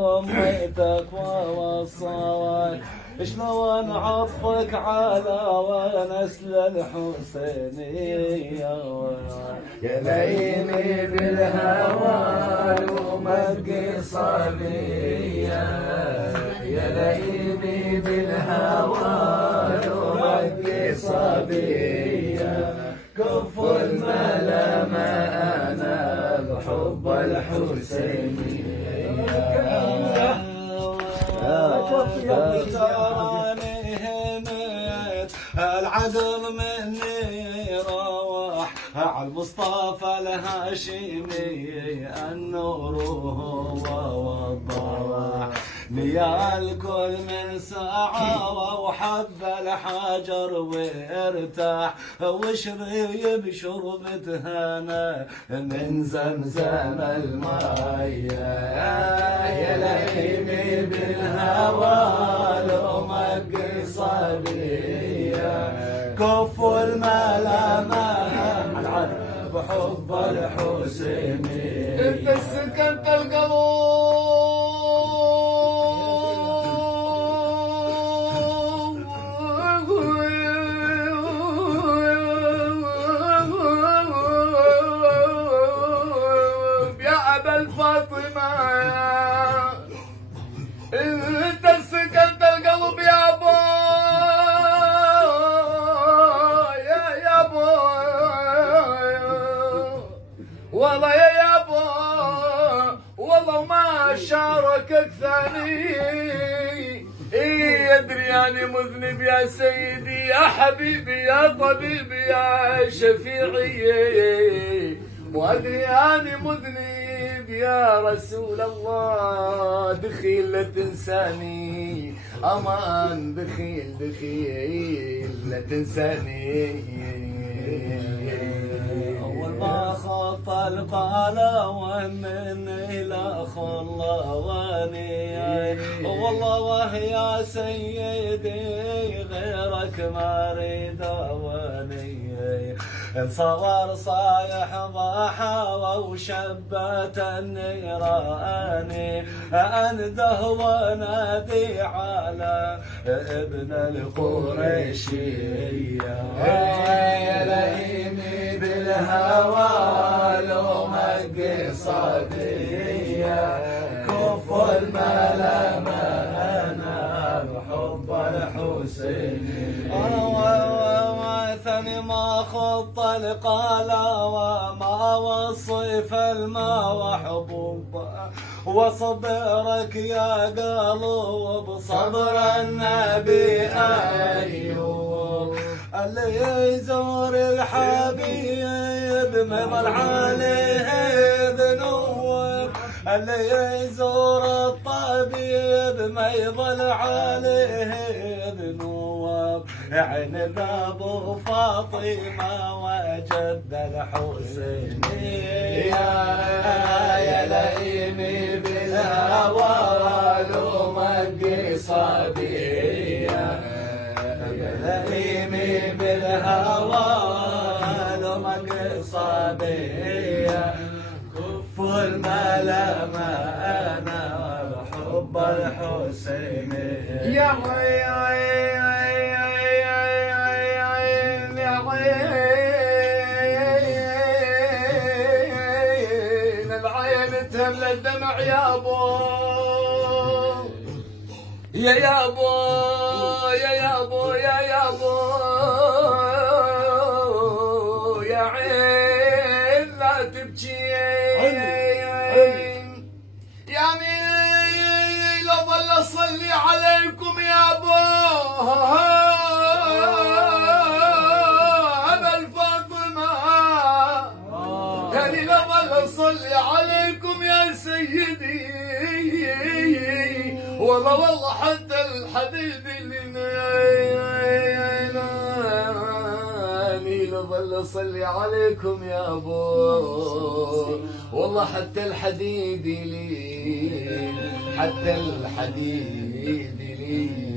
أمتك ووصاك شلون عطفك على ونسل الحسينية يا ليلي بالهوى ومدق صبية يا ليلي بالهوى ومدق صبية كف الملام أنا بحب الحسينية تراني همت العدل مني روح على المصطفى الهاشمي النور هو والضوح نيا الكل من ساعة وحب الحجر وارتاح وشرب شربة هنا من زمزم الماية يا ليلي بالهوى لو مق صبية كف الملامة بحب الحسيني انت سكنت القلوب يا ابا الفاطمة انت سكنت القلب يا ابا يا ابا والله يا يابا والله ما شاركك ثاني يدري اني مذنب يا سيدي يا حبيبي يا طبيبي يا شفيعي وادري اني مذنب يا رسول الله دخيل لا تنساني امان دخيل لا تنساني ما خط القالا ومني لا خلواني والله وهي سيدي غيرك ما اريد واني انصور صايح ضحى وشبت النيراني انده ونادي على ابن القريشية يا لئيمي بالهوى لو مق صبية كف الملامة أنا بحب الحسيني ثاني ما خط القلا وما وصف الماء وحبوب وصبرك يا قلوب صبر النبي أيوب اللي يزور الحبيب ما يضل عليه ذنوب اللي يزور الطبيب ما يضل عليه ذنوب عين ابو فاطمه وجد الحسيني يا لئيمي بالهوى لو مق صبيه يا لئيمي بالهوى لو مق صبيه كف الملامه انا بحب الحسيني يا العين تملى الدمع يا ابو يا يابو يا يابو يا يابو يا عين لا تبكي يعني لو ظل اصلي عليكم يا ابو ابا الفاطمه يعني لو ظل اصلي عليكم يا سيدي والله حتى الحبيب اللي لظل اصلي عليكم يا ابو والله حتى الحديد لي حتى الحديد لي